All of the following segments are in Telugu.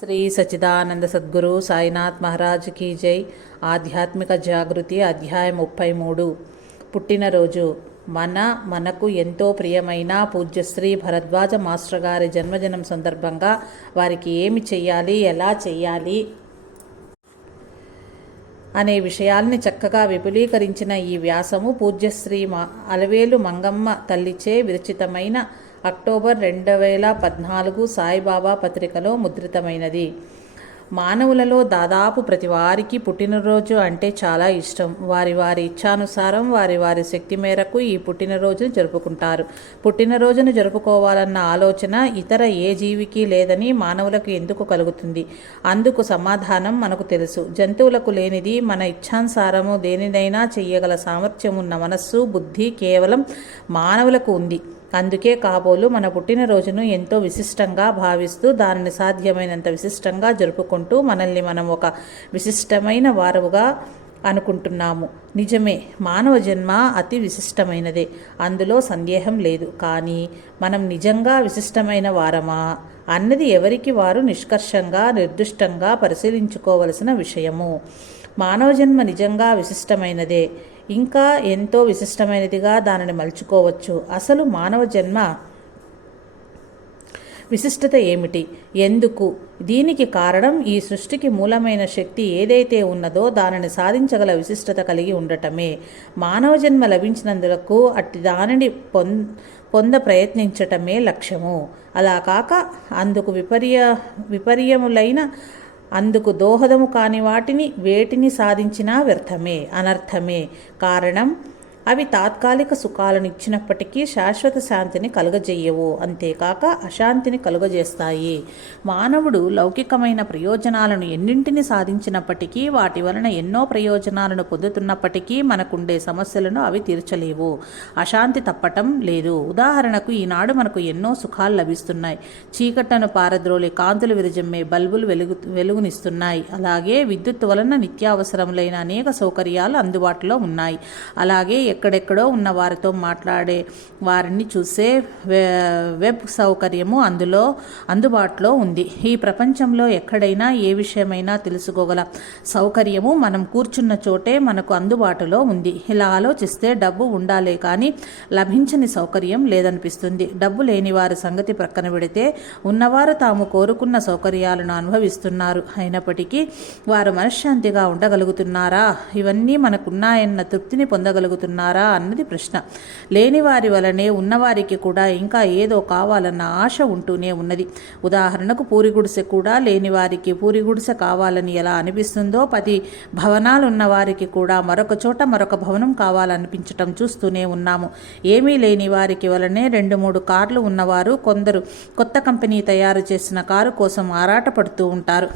శ్రీ సచ్చిదానంద సద్గురు సాయినాథ్ మహారాజ్ కీ జై. ఆధ్యాత్మిక జాగృతి అధ్యాయం 33. పుట్టినరోజు. మనకు ఎంతో ప్రియమైన పూజ్యశ్రీ భరద్వాజ మాస్టర్ గారి జన్మదినం సందర్భంగా వారికి ఏమి చెయ్యాలి, ఎలా చెయ్యాలి అనే విషయాల్ని చక్కగా విపులీకరించిన ఈ వ్యాసము పూజ్యశ్రీ అలవేలు మంగమ్మ తల్లిచే విరచితమైన అక్టోబర్ 2014 సాయిబాబా పత్రికలో ముద్రితమైనది. మానవులలో దాదాపు ప్రతి వారికి పుట్టినరోజు అంటే చాలా ఇష్టం. వారి ఇచ్ఛానుసారం వారి శక్తి మేరకు ఈ పుట్టినరోజును జరుపుకుంటారు. పుట్టినరోజును జరుపుకోవాలన్న ఆలోచన ఇతర ఏ జీవికి లేదని మానవులకు ఎందుకు కలుగుతుంది? అందుకు సమాధానం మనకు తెలుసు. జంతువులకు లేనిది మన ఇచ్ఛానుసారము దేనినైనా చెయ్యగల సామర్థ్యం ఉన్న మనస్సు, బుద్ధి కేవలం మానవులకు ఉంది. అందుకే కాబోలు మన పుట్టినరోజును ఎంతో విశిష్టంగా భావిస్తూ దానిని సాధ్యమైనంత విశిష్టంగా జరుపుకుంటూ మనల్ని మనం ఒక విశిష్టమైన వారవుగా అనుకుంటున్నాము. నిజమే, మానవ జన్మ అతి విశిష్టమైనదే, అందులో సందేహం లేదు. కానీ మనం నిజంగా విశిష్టమైన వారమా అన్నది ఎవరికి వారు నిష్కర్షంగా నిర్దిష్టంగా పరిశీలించుకోవలసిన విషయము. మానవ జన్మ నిజంగా విశిష్టమైనదే, ఇంకా ఎంతో విశిష్టమైనదిగా దానిని మలుచుకోవచ్చు. అసలు మానవ జన్మ విశిష్టత ఏమిటి? ఎందుకు? దీనికి కారణం ఈ సృష్టికి మూలమైన శక్తి ఏదైతే ఉన్నదో దానిని సాధించగల విశిష్టత కలిగి ఉండటమే. మానవ జన్మ లభించినందులకు అట్టి దానిని పొంద ప్రయత్నించటమే లక్ష్యము. అలా కాక అందుకు విపర్యములైన అందుకు దోహదము కాని వేటిని సాధించినా వ్యర్థమే, అనర్థమే. కారణం అవి తాత్కాలిక సుఖాలను ఇచ్చినప్పటికీ శాశ్వత శాంతిని కలుగజేయవు, అంతేకాక అశాంతిని కలుగజేస్తాయి. మానవుడు లౌకికమైన ప్రయోజనాలను ఎన్నింటిని సాధించినప్పటికీ వాటి వలన ఎన్నో ప్రయోజనాలను పొందుతున్నప్పటికీ మనకుండే సమస్యలను అవి తీర్చలేవు. అశాంతి తప్పటం లేదు. ఉదాహరణకు ఈనాడు మనకు ఎన్నో సుఖాలు లభిస్తున్నాయి. చీకట్లను పారద్రోలి కాంతులు విరజమ్మే బల్బులు వెలుగునిస్తున్నాయి. అలాగే విద్యుత్ వలన నిత్యావసరములైన అనేక సౌకర్యాలు అందుబాటులో ఉన్నాయి. అలాగే ఎక్కడెక్కడో ఉన్న వారితో మాట్లాడే వారిని చూసే వెబ్ సౌకర్యము అందుబాటులో ఉంది. ఈ ప్రపంచంలో ఎక్కడైనా ఏ విషయమైనా తెలుసుకోగల సౌకర్యము మనం కూర్చున్న చోటే మనకు అందుబాటులో ఉంది. ఇలా ఆలోచిస్తే డబ్బు ఉండాలే కానీ లభించని సౌకర్యం లేదనిపిస్తుంది. డబ్బు లేని వారి సంగతి ప్రక్కన పెడితే ఉన్నవారు తాము కోరుకున్న సౌకర్యాలను అనుభవిస్తున్నారు. అయినప్పటికీ వారు మనశ్శాంతిగా ఉండగలుగుతున్నారా? ఇవన్నీ మనకున్నాయన్న తృప్తిని పొందగలుగుతున్నారా అన్నది ప్రశ్న. లేని వారి వలనే ఉన్నవారికి కూడా ఇంకా ఏదో కావాలన్న ఆశ ఉంటూనే ఉన్నది. ఉదాహరణకు పూరి గుడిసె కూడా లేని వారికి పూరి గుడిసె కావాలని ఎలా అనిపిస్తుందో 10 భవనాలు ఉన్న వారికి కూడా మరొక చోట మరొక భవనం కావాలనిపించటం చూస్తూనే ఉన్నాము. ఏమీ లేని వారికి వలనే 2-3 కార్లు ఉన్నవారు కొందరు కొత్త కంపెనీ తయారు చేసిన కారు కోసం ఆరాటపడుతూ ఉంటారు.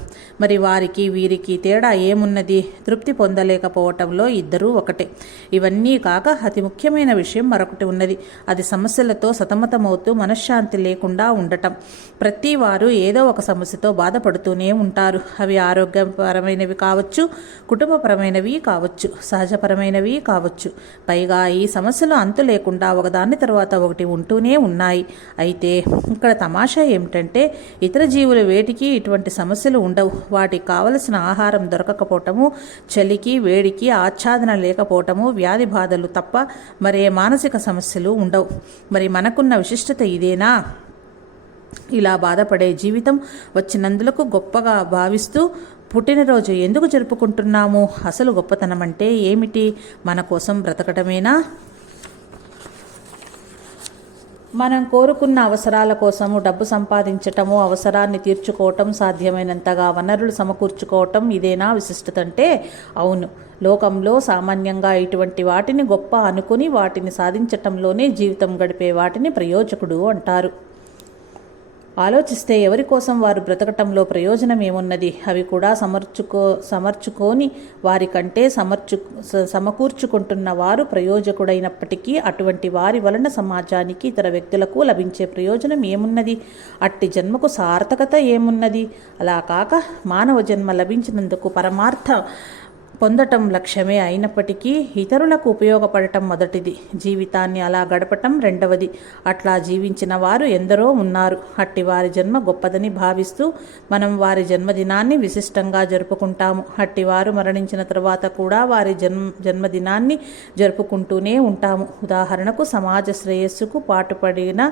మరి వారికి వీరికి తేడా ఏమున్నది? తృప్తి పొందలేకపోవటంలో ఇద్దరూ ఒకటే. ఇవన్నీ కాక అతి ముఖ్యమైన విషయం మరొకటి ఉన్నది. అది సమస్యలతో సతమతమవుతూ మనశ్శాంతి లేకుండా ఉండటం. ప్రతి వారు ఏదో ఒక సమస్యతో బాధపడుతూనే ఉంటారు. అవి ఆరోగ్యపరమైనవి కావచ్చు, కుటుంబపరమైనవి కావచ్చు, సహజపరమైనవి కావచ్చు. పైగా ఈ సమస్యలు అంతు లేకుండా ఒకదాని తర్వాత ఒకటి ఉంటూనే ఉన్నాయి. అయితే ఇక్కడ తమాషా ఏమిటంటే ఇతర జీవుల వేటికి ఇటువంటి సమస్యలు ఉండవు. వాటికి కావలసిన ఆహారం దొరకకపోవటము, చలికి వేడికి ఆచ్ఛాదన లేకపోవటము, వ్యాధి బాధలు తప్ప మరే మానసిక సమస్యలు ఉండవు. మరి మనకున్న విశిష్టత ఇదేనా? ఇలా బాధపడే జీవితం వచ్చినందులకు గొప్పగా భావిస్తూ పుట్టినరోజు ఎందుకు జరుపుకుంటున్నాము? అసలు గొప్పతనం అంటే ఏమిటి? మన కోసం బ్రతకటమేనా? మనం కోరుకున్న అవసరాల కోసము డబ్బు సంపాదించటము, అవసరాన్ని తీర్చుకోవటం, సాధ్యమైనంతగా వనరులు సమకూర్చుకోవటం ఇదేనా విశిష్టత అంటే? అవును. లోకంలో సామాన్యంగా ఇటువంటి వాటిని గొప్ప అనుకుని వాటిని సాధించటంలోనే జీవితం గడిపే వాటిని ప్రయోజకుడు అంటారు. ఆలోచిస్తే ఎవరి కోసం వారు బ్రతకటంలో ప్రయోజనం ఏమున్నది? అవి కూడా సమర్చుకొని వారికంటే సమకూర్చుకుంటున్న వారు ప్రయోజకుడైనప్పటికీ అటువంటి వారి వలన సమాజానికి ఇతర వ్యక్తులకు లభించే ప్రయోజనం ఏమున్నది? అట్టి జన్మకు సార్థకత ఏమున్నది? అలా కాక మానవ జన్మ లభించినందుకు పొందటం లక్ష్యమే అయినప్పటికీ ఇతరులకు ఉపయోగపడటం మొదటిది, జీవితాన్ని అలా గడపటం రెండవది. అట్లా జీవించిన వారు ఎందరో ఉన్నారు. అట్టి వారి జన్మ గొప్పదని భావిస్తూ మనం వారి జన్మదినాన్ని విశిష్టంగా జరుపుకుంటాము. అట్టివారు మరణించిన తర్వాత కూడా వారి జన్మదినాన్ని జరుపుకుంటూనే ఉంటాము. ఉదాహరణకు సమాజ శ్రేయస్సుకు పాటుపడిన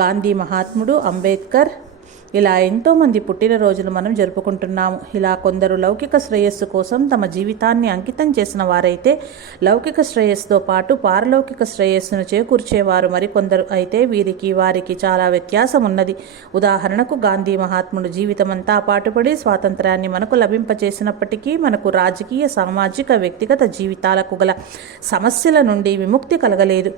గాంధీ మహాత్ముడు, అంబేద్కర్, ఇలా ఎంతోమంది పుట్టినరోజులు మనం జరుపుకుంటున్నాము. ఇలా కొందరు లౌకిక శ్రేయస్సు కోసం తమ జీవితాన్ని అంకితం చేసిన వారైతే, లౌకిక శ్రేయస్సుతో పాటు పారలౌకిక శ్రేయస్సును చేకూర్చేవారు మరికొందరు. అయితే వారికి చాలా వ్యత్యాసం ఉన్నది. ఉదాహరణకు గాంధీ మహాత్ముడు జీవితమంతా పాటుపడి స్వాతంత్ర్యాన్ని మనకు లభింపచేసినప్పటికీ మనకు రాజకీయ, సామాజిక, వ్యక్తిగత జీవితాలకు గల సమస్యల నుండి విముక్తి కలగలేదు.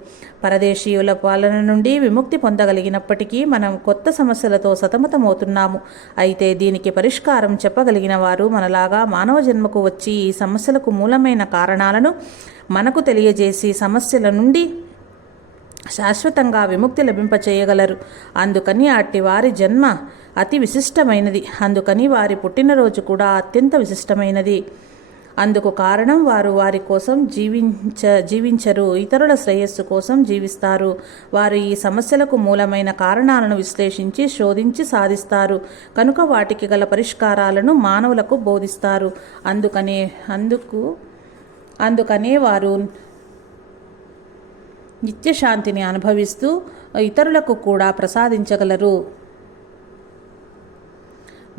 పరదేశీయుల పాలన నుండి విముక్తి పొందగలిగినప్పటికీ మనం కొత్త సమస్యలతో సతమతమవుతున్నాము. అయితే దీనికి పరిష్కారం చెప్పగలిగిన వారు మనలాగా మానవ జన్మకు వచ్చి ఈ సమస్యలకు మూలమైన కారణాలను మనకు తెలియజేసి సమస్యల నుండి శాశ్వతంగా విముక్తి లభింపచేయగలరు. అందుకని అట్టి వారి జన్మ అతి విశిష్టమైనది. అందుకని వారి పుట్టినరోజు కూడా అత్యంత విశిష్టమైనది. అందుకు కారణం వారు వారి కోసం జీవించరు, ఇతరుల శ్రేయస్సు కోసం జీవిస్తారు. వారు ఈ సమస్యలకు మూలమైన కారణాలను విశ్లేషించి శోధించి సాధిస్తారు కనుక వాటికి గల పరిష్కారాలను మానవులకు బోధిస్తారు. అందుకనే వారు నిత్యశాంతిని అనుభవిస్తూ ఇతరులకు కూడా ప్రసాదించగలరు,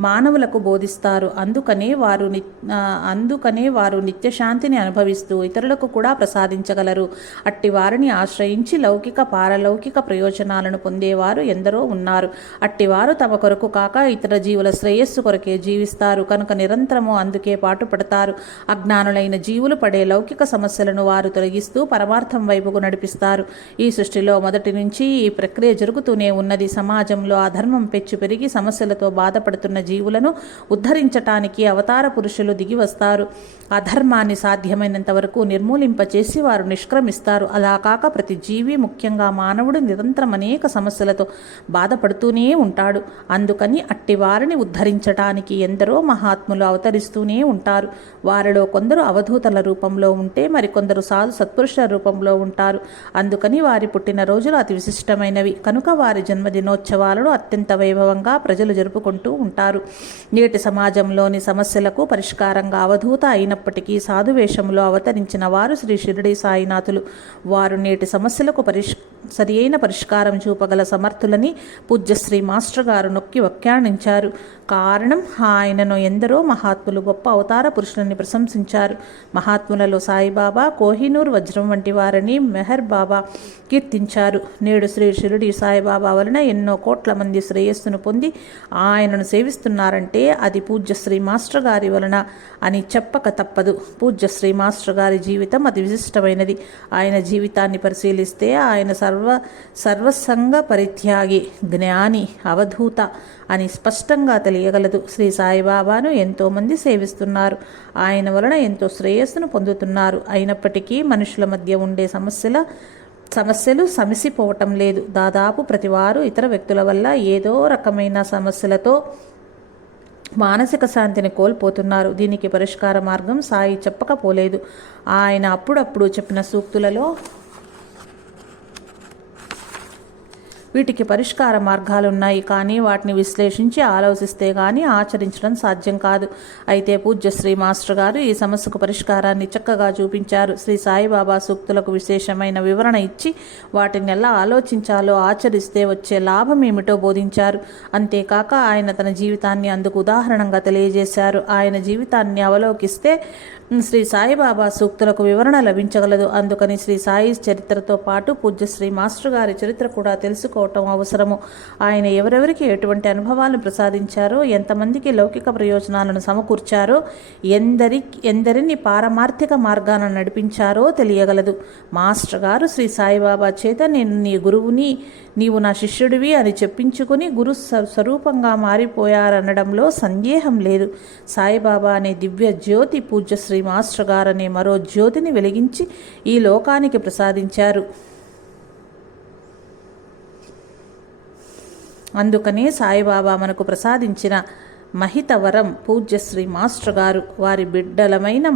మానవులకు బోధిస్తారు. అందుకనే వారు నిత్యశాంతిని అనుభవిస్తూ ఇతరులకు కూడా ప్రసాదించగలరు. అట్టి వారిని ఆశ్రయించి లౌకిక, పారలౌకిక ప్రయోజనాలను పొందేవారు ఎందరో ఉన్నారు. అట్టివారు తమ కొరకు కాక ఇతర జీవుల శ్రేయస్సు కొరకే జీవిస్తారు కనుక నిరంతరము అందుకే పాటుపడతారు. అజ్ఞానులైన జీవులు పడే లౌకిక సమస్యలను వారు తొలగిస్తూ పరమార్థం వైపుకు నడిపిస్తారు. ఈ సృష్టిలో మొదటి నుంచి ఈ ప్రక్రియ జరుగుతూనే ఉన్నది. సమాజంలో అధర్మం పెచ్చు పెరిగి సమస్యలతో బాధపడుతున్న జీవులను ఉద్ధరించటానికి అవతార పురుషులు దిగి వస్తారు. అధర్మాన్ని సాధ్యమైనంత వరకు నిర్మూలింపచేసి వారు నిష్క్రమిస్తారు. అలా కాక ప్రతి జీవి, ముఖ్యంగా మానవుడు, నిరంతరం అనేక సమస్యలతో బాధపడుతూనే ఉంటాడు. అందుకని అట్టి వారిని ఉద్ధరించటానికి ఎందరో మహాత్ములు అవతరిస్తూనే ఉంటారు. వారిలో కొందరు అవధూతల రూపంలో ఉంటే మరికొందరు సాధు సత్పురుషుల రూపంలో ఉంటారు. అందుకని వారి పుట్టినరోజులు అతి విశిష్టమైనవి కనుక వారి జన్మదినోత్సవాలను అత్యంత వైభవంగా ప్రజలు జరుపుకుంటూ ఉంటారు. నేటి సమాజంలోని సమస్యలకు పరిష్కారంగా అవధూత అయినప్పటికీ సాధువేషంలో అవతరించిన వారు శ్రీ షిరిడి సాయినాథులు. వారు నేటి సమస్యలకు సరియైన పరిష్కారం చూపగల సమర్థులని పూజ్యశ్రీ మాస్టర్ గారు నొక్కి వ్యాఖ్యానించారు. కారణం, ఆయనను ఎందరో మహాత్ములు గొప్ప అవతార పురుషులని ప్రశంసించారు. మహాత్ములలో సాయిబాబా, కోహినూర్ వజ్రం వంటి వారిని మెహర్ బాబా కీర్తించారు. నేడు శ్రీ షిరిడి సాయిబాబా వలన ఎన్నో కోట్ల మంది శ్రేయస్సును పొంది ఆయనను సేవిస్తున్నారంటే అది పూజ్యశ్రీ మాస్టర్ గారి వలన అని చెప్పక తప్పదు. పూజ్యశ్రీ మాస్టర్ గారి జీవితం అతి విశిష్టమైనది. ఆయన జీవితాన్ని పరిశీలిస్తే ఆయన సర్వసంగ పరిత్యాగి, జ్ఞాని, అవధూత అని స్పష్టంగా తెలియగలదు. శ్రీ సాయిబాబాను ఎంతోమంది సేవిస్తున్నారు. ఆయన వలన ఎంతో శ్రేయస్సును పొందుతున్నారు. అయినప్పటికీ మనుషుల మధ్య ఉండే సమస్యలు సమసిపోవటం లేదు. దాదాపు ప్రతివారు ఇతర వ్యక్తుల వల్ల ఏదో రకమైన సమస్యలతో మానసిక శాంతిని కోల్పోతున్నారు. దీనికి పరిష్కార మార్గం సాయి చెప్పకపోలేదు. ఆయన అప్పుడప్పుడు చెప్పిన సూక్తులలో వీటికి పరిష్కార మార్గాలున్నాయి. కానీ వాటిని విశ్లేషించి ఆలోచిస్తే కానీ ఆచరించడం సాధ్యం కాదు. అయితే పూజ్యశ్రీ మాస్టర్ గారు ఈ సమస్యకు పరిష్కారాన్ని చక్కగా చూపించారు. శ్రీ సాయిబాబా సూక్తులకు విశేషమైన వివరణ ఇచ్చి వాటిని ఎలా ఆలోచించాలో, ఆచరిస్తే వచ్చే లాభం ఏమిటో బోధించారు. అంతేకాక ఆయన తన జీవితాన్ని అందుకు ఉదాహరణంగా తెలియజేశారు. ఆయన జీవితాన్ని అవలోకిస్తే శ్రీ సాయిబాబా సూక్తులకు వివరణ లభించగలదు. అందుకని శ్రీ సాయి చరిత్రతో పాటు పూజ్యశ్రీ మాస్టర్ గారి చరిత్ర కూడా తెలుసుకోవటం అవసరము. ఆయన ఎవరెవరికి ఎటువంటి అనుభవాలను ప్రసాదించారో, ఎంతమందికి లౌకిక ప్రయోజనాలను సమకూర్చారో, ఎందరిని పారమార్థిక మార్గాన నడిపించారో తెలియగలదు. మాస్టర్ గారు శ్రీ సాయిబాబా చేత నేను నీ గురువుని, నీవు నా శిష్యుడివి అని చెప్పించుకుని గురు స్వరూపంగా మారిపోయారనడంలో సందేహం లేదు. సాయిబాబా అనే దివ్య జ్యోతి పూజ్యశ్రీ మాస్టర్ గారనే మరో జ్యోతిని వెలిగించి ఈ లోకానికి ప్రసాదించారు. అందుకనే సాయిబాబా మనకు ప్రసాదించిన మహితవరం పూజ్యశ్రీ మాస్టర్ గారు వారి బిడ్డలమైన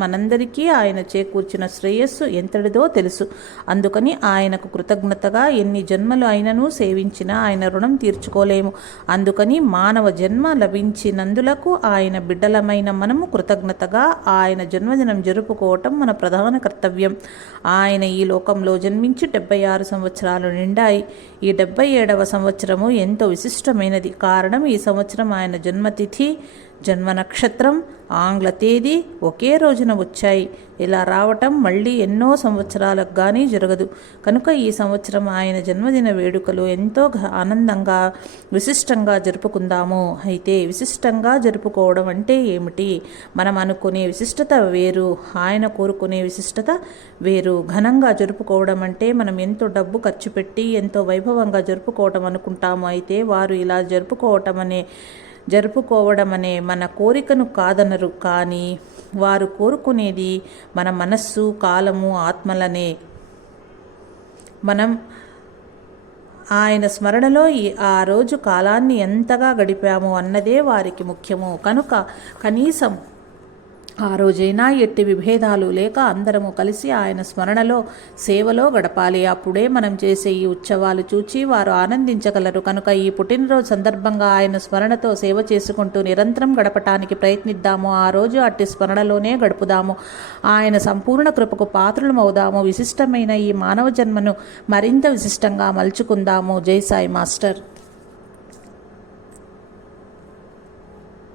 మనందరికీ ఆయన చేకూర్చిన శ్రేయస్సు ఎంతటిదో తెలుసు. అందుకని ఆయనకు కృతజ్ఞతగా ఎన్ని జన్మలు ఆయనను సేవించినా ఆయన రుణం తీర్చుకోలేము. అందుకని మానవ జన్మ లభించినందులకు ఆయన బిడ్డలమైన మనము కృతజ్ఞతగా ఆయన జన్మదినం జరుపుకోవటం మన ప్రధాన కర్తవ్యం. ఆయన ఈ లోకంలో జన్మించి 76 సంవత్సరాలు నిండాయి. ఈ 77వ సంవత్సరము ఎంతో విశిష్టమైనది. కారణం ఈ సంవత్సరం ఆయన జన్మతిథి, జన్మ నక్షత్రం, ఆంగ్ల తేదీ ఒకే రోజున వచ్చాయి. ఇలా రావటం మళ్ళీ ఎన్నో సంవత్సరాలకు కానీ జరగదు. కనుక ఈ సంవత్సరం ఆయన జన్మదిన వేడుకలు ఎంతో ఆనందంగా విశిష్టంగా జరుపుకుందాము. అయితే విశిష్టంగా జరుపుకోవడం అంటే ఏమిటి? మనం అనుకునే విశిష్టత వేరు, ఆయన కోరుకునే విశిష్టత వేరు. ఘనంగా జరుపుకోవడం అంటే మనం ఎంతో డబ్బు ఖర్చు పెట్టి ఎంతో వైభవంగా జరుపుకోవటం అనుకుంటాము. అయితే వారు ఇలా జరుపుకోవడం అనే మన కోరికను కాదనరు. కానీ వారు కోరుకునేది మన మనస్సు, కాలము, ఆత్మలనే. మనం ఆయన స్మరణలో ఆ రోజు కాలాన్ని ఎంతగా గడిపాము అన్నదే వారికి ముఖ్యము. కనుక కనీసం ఆ రోజైనా ఎట్టి విభేదాలు లేక అందరము కలిసి ఆయన స్మరణలో సేవలో గడపాలి. అప్పుడే మనం చేసే ఈ ఉత్సవాలు చూచి వారు ఆనందించగలరు. కనుక ఈ పుట్టినరోజు సందర్భంగా ఆయన స్మరణతో సేవ చేసుకుంటూ నిరంతరం గడపటానికి ప్రయత్నిద్దాము. ఆ రోజు అట్టి స్మరణలోనే గడుపుదాము. ఆయన సంపూర్ణ కృపకు పాత్రులమవుదాము. విశిష్టమైన ఈ మానవ జన్మను మరింత విశిష్టంగా మలుచుకుందాము. జై సాయి మాస్టర్.